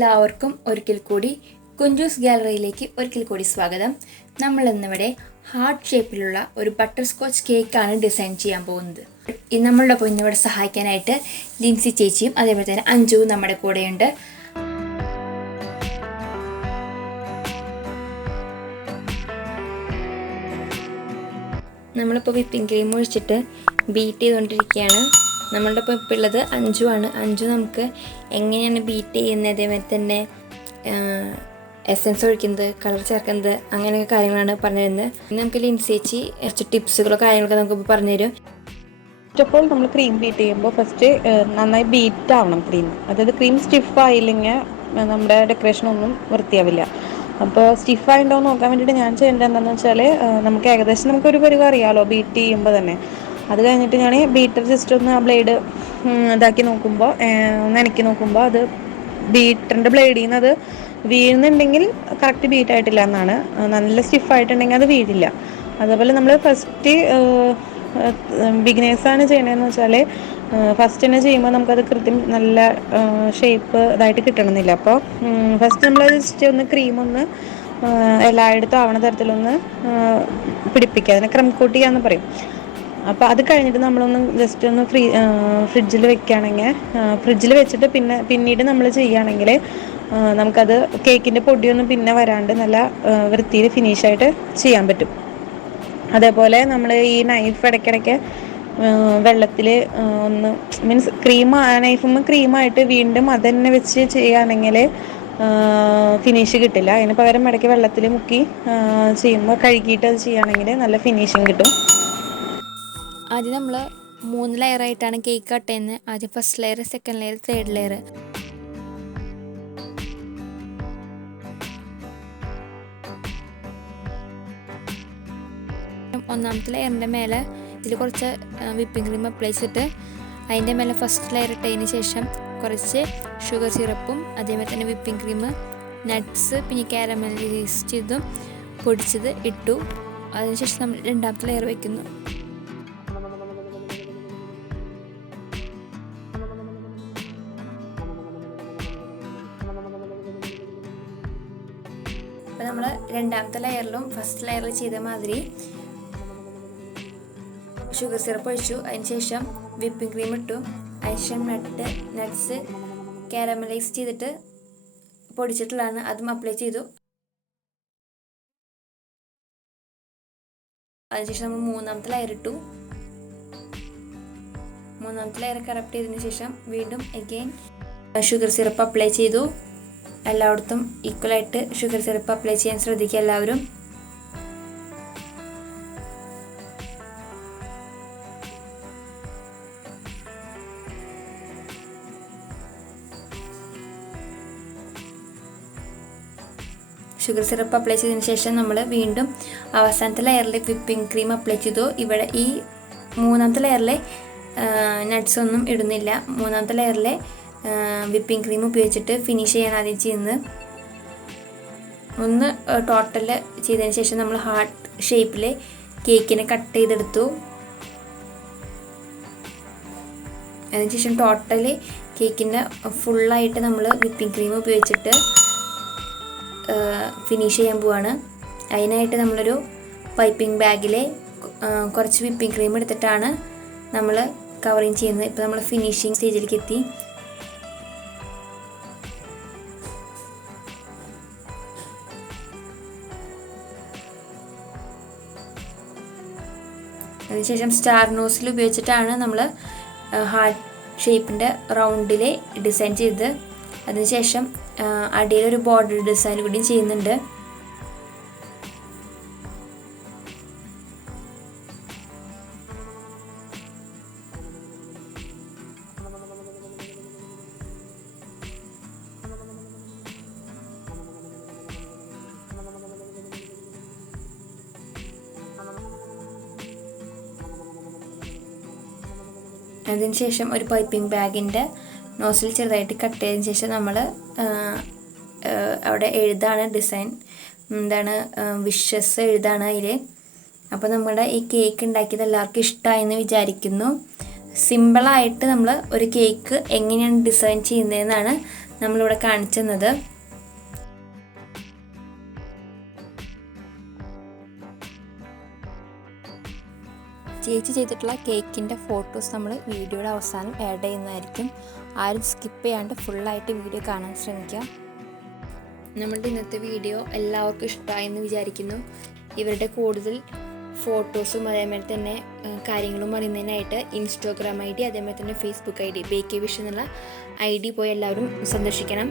എല്ലാവർക്കും ഒരിക്കൽ കൂടി കുഞ്ചൂസ് ഗാലറിയിലേക്ക് ഒരിക്കൽ കൂടി സ്വാഗതം. നമ്മൾ ഇന്നിവിടെ ഹാർട്ട് ഷേപ്പിലുള്ള ഒരു ബട്ടർ സ്കോച്ച് കേക്കാണ് ഡിസൈൻ ചെയ്യാൻ പോകുന്നത്. നമ്മളുടെ പോയി ഇന്നിവിടെ സഹായിക്കാനായിട്ട് ലിൻസി ചേച്ചിയും അതേപോലെ തന്നെ അഞ്ജുവും നമ്മുടെ കൂടെയുണ്ട്. നമ്മളിപ്പോൾ വിപ്പിംഗ് ക്രീം ഒഴിച്ചിട്ട് ബീറ്റ് ചെയ്തുകൊണ്ടിരിക്കുകയാണ്. നമ്മളുടെ ഇപ്പോൾ ഉള്ളത് അഞ്ജു ആണ്. അഞ്ജു നമുക്ക് എങ്ങനെയാണ് ബീറ്റ് ചെയ്യുന്നത്, അതേമാതിരി തന്നെ എസൻസ് ഒഴിക്കുന്നത്, കളർ ചേർക്കുന്നത്, അങ്ങനെയൊക്കെ കാര്യങ്ങളാണ് പറഞ്ഞു തരുന്നത്. നമുക്ക് ലിൻസേച്ചി കുറച്ച് ടിപ്സുകളോ കാര്യങ്ങളൊക്കെ നമുക്ക് പറഞ്ഞു തരും. അപ്പോൾ നമ്മൾ ക്രീം ബീറ്റ് ചെയ്യുമ്പോൾ ഫസ്റ്റ് നന്നായി ബീറ്റ് ആവണം ക്രീം. അതായത് ക്രീം സ്റ്റിഫ് ആയില്ലെങ്കിൽ നമ്മുടെ ഡെക്കറേഷൻ ഒന്നും വൃത്തിയാവില്ല. അപ്പോൾ സ്റ്റിഫായിട്ടുണ്ടോ എന്ന് നോക്കാൻ വേണ്ടിയിട്ട് ഞാൻ ചെയ്യേണ്ടത് എന്താണെന്ന് വെച്ചാൽ, നമുക്ക് ഏകദേശം നമുക്കൊരു പരിവ് അറിയാമല്ലോ ബീറ്റ് ചെയ്യുമ്പോൾ തന്നെ. അത് കഴിഞ്ഞിട്ട് ഞാൻ ബീറ്റർ ജസ്റ്റ് ഒന്ന് ആ ബ്ലേഡ് ഇതാക്കി നോക്കുമ്പോൾ, ഒന്ന് ഇണക്കി നോക്കുമ്പോൾ അത് ബീറ്ററിൻ്റെ ബ്ലേഡിൽ നിന്ന് അത് വീഴുന്നുണ്ടെങ്കിൽ കറക്റ്റ് ബീറ്റ് ആയിട്ടില്ല എന്നാണ്. നല്ല സ്റ്റിഫായിട്ടുണ്ടെങ്കിൽ അത് വീഴില്ല. അതേപോലെ നമ്മൾ ഫസ്റ്റ് ബിഗിനേഴ്സാണ് ചെയ്യണതെന്ന് വെച്ചാൽ ഫസ്റ്റ് തന്നെ ചെയ്യുമ്പോൾ നമുക്കത് കൃത്യം നല്ല ഷേപ്പ് ഇതായിട്ട് കിട്ടണമെന്നില്ല. അപ്പോൾ ഫസ്റ്റ് നമ്മൾ ജസ്റ്റ് ഒന്ന് ക്രീമൊന്ന് എല്ലായിടത്തും ആവണ തരത്തിലൊന്ന് പിടിപ്പിക്കുക. അതിനെ ക്രം കോട്ട് ചെയ്യാന്ന് പറയും. അപ്പോൾ അത് കഴിഞ്ഞിട്ട് നമ്മളൊന്ന് ജസ്റ്റ് ഒന്ന് ഫ്രിഡ്ജിൽ വെക്കുകയാണെങ്കിൽ, ഫ്രിഡ്ജിൽ വെച്ചിട്ട് പിന്നീട് നമ്മൾ ചെയ്യുകയാണെങ്കിൽ നമുക്കത് കേക്കിൻ്റെ പൊടിയൊന്നും പിന്നെ വരാണ്ട് നല്ല വൃത്തിയിൽ ഫിനിഷായിട്ട് ചെയ്യാൻ പറ്റും. അതേപോലെ നമ്മൾ ഈ നൈഫ് ഇടയ്ക്കിടയ്ക്ക് വെള്ളത്തിൽ ഒന്ന് മീൻസ് നൈഫുമ്പോൾ ക്രീമായിട്ട് വീണ്ടും അത് തന്നെ വെച്ച് ചെയ്യുകയാണെങ്കിൽ ഫിനിഷ് കിട്ടില്ല. അതിന് പകരം ഇടയ്ക്ക് വെള്ളത്തിൽ മുക്കി ചെയ്യുമ്പോൾ കഴുകിയിട്ട് അത് ചെയ്യുകയാണെങ്കിൽ നല്ല ഫിനിഷിങ് കിട്ടും. ആദ്യം നമ്മൾ 3 ലെയറായിട്ടാണ് കേക്ക് കട്ട് ചെയ്യുന്നത്. ആദ്യം first layer, second layer, third layer. ഒന്നാമത്തെ ലെയറിൻ്റെ മേലെ ഇതിൽ കുറച്ച് വിപ്പിംഗ് ക്രീം അപ്ലൈ ചെയ്തിട്ട് അതിൻ്റെ മേലെ ഫസ്റ്റ് ലെയർ ഇട്ടതിന് ശേഷം കുറച്ച് ഷുഗർ സിറപ്പും അതേപോലെ തന്നെ വിപ്പിംഗ് ക്രീം, നട്ട്സ്, പിന്നെ കാരമലൈസ് ചെയ്തും പൊടിച്ചത് ഇട്ടു. അതിനുശേഷം നമ്മൾ രണ്ടാമത്തെ ലെയർ വയ്ക്കുന്നു. അപ്പോൾ നമ്മൾ രണ്ടാമത്തെ ലെയറിലും ഫസ്റ്റ് ലെയറിൽ ചെയ്ത മാതിരി ഷുഗർ സിറപ്പ് ഒഴിച്ചു. അതിനുശേഷം വിപ്പിംഗ് ക്രീം ഇട്ടു. അതിനുശേഷം നട്ട്സ് കാരമലൈസ് ചെയ്തിട്ട് പൊടിച്ചിട്ടുള്ളതാണ്, അതും അപ്ലൈ ചെയ്തു. അതിനുശേഷം നമ്മൾ മൂന്നാമത്തെ ലെയർ ഇട്ടു. മൂന്നാമത്തെ ലെയർ കറക്റ്റ് ചെയ്തതിന് ശേഷം വീണ്ടും അഗെയിൻ ഷുഗർ സിറപ്പ് അപ്ലൈ ചെയ്തു. എല്ലായിടത്തും ഈക്വലായിട്ട് ഷുഗർ സിറപ്പ് അപ്ലൈ ചെയ്യാൻ ശ്രദ്ധിക്കുക എല്ലാവരും. ഷുഗർ സിറപ്പ് അപ്ലൈ ചെയ്തതിന് ശേഷം നമ്മൾ വീണ്ടും അവസാനത്തെ ലെയറിൽ വിപ്പിംഗ് ക്രീം അപ്ലൈ ചെയ്തു. ഇവിടെ ഈ മൂന്നാമത്തെ ലെയറിൽ നട്ട്സ് ഒന്നും ഇടുന്നില്ല. മൂന്നാമത്തെ ലെയറിൽ വിപ്പിംഗ് ക്രീം ഉപയോഗിച്ചിട്ട് ഫിനിഷ് ചെയ്യാൻ ആദ്യം ചെയ്യുന്നത്. ഒന്ന് ടോട്ടൽ ചെയ്തതിന് ശേഷം നമ്മൾ ഹാർട്ട് ഷേപ്പിൽ കേക്കിനെ കട്ട് ചെയ്തെടുത്തു. അതിനുശേഷം ടോട്ടൽ കേക്കിൻ്റെ ഫുള്ളായിട്ട് നമ്മൾ വിപ്പിംഗ് ക്രീം ഉപയോഗിച്ചിട്ട് ഫിനിഷ് ചെയ്യാൻ പോവാണ്. അതിനായിട്ട് നമ്മളൊരു പൈപ്പിംഗ് ബാഗിൽ കുറച്ച് വിപ്പിംഗ് ക്രീം എടുത്തിട്ടാണ് നമ്മൾ കവറിങ് ചെയ്യുന്നത്. ഇപ്പോൾ നമ്മൾ ഫിനിഷിങ് സ്റ്റേജിലേക്ക് എത്തി. അതിനുശേഷം സ്റ്റാർ നോസിൽ ഉപയോഗിച്ചിട്ടാണ് നമ്മൾ ഹാർട്ട് ഷേപ്പിൻ്റെ റൗണ്ടിൽ ഡിസൈൻ ചെയ്തത്. അതിനുശേഷം അടിയിലൊരു ബോർഡർ ഡിസൈൻ കൂടി ചെയ്യുന്നുണ്ട്. അതിനുശേഷം ഒരു പൈപ്പിംഗ് ബാഗിൻ്റെ നോസിൽ ചെറുതായിട്ട് കട്ട് ചെയ്തതിന് ശേഷം നമ്മൾ അവിടെ എഴുതാണ് ഡിസൈൻ, എന്താണ് വിഷസ് എഴുതാണ് അതിൽ. അപ്പോൾ നമ്മുടെ ഈ കേക്ക് ഉണ്ടാക്കിയത് എല്ലാവർക്കും ഇഷ്ടമായെന്ന് വിചാരിക്കുന്നു. സിമ്പിളായിട്ട് നമ്മൾ ഒരു കേക്ക് എങ്ങനെയാണ് ഡിസൈൻ ചെയ്യുന്നതെന്നാണ് നമ്മളിവിടെ കാണിച്ചു തന്നത്. ചേച്ചി ചെയ്തിട്ടുള്ള കേക്കിൻ്റെ ഫോട്ടോസ് നമ്മൾ വീഡിയോയുടെ അവസാനം ആഡ് ചെയ്യുന്നതായിരിക്കും. ആരും സ്കിപ്പ് ചെയ്യാണ്ട് ഫുള്ളായിട്ട് വീഡിയോ കാണാൻ ശ്രമിക്കുക. നമ്മളുടെ ഇന്നത്തെ വീഡിയോ എല്ലാവർക്കും ഇഷ്ടമായെന്ന് വിചാരിക്കുന്നു. ഇവരുടെ കൂടുതൽ ഫോട്ടോസും അതേമാതിരി തന്നെ കാര്യങ്ങളും അറിയുന്നതിനായിട്ട് ഇൻസ്റ്റാഗ്രാം ID അതേമാതിരി തന്നെ ഫേസ്ബുക്ക് ID BK വിഷ് എന്നുള്ള ID പോയി എല്ലാവരും സന്ദർശിക്കണം.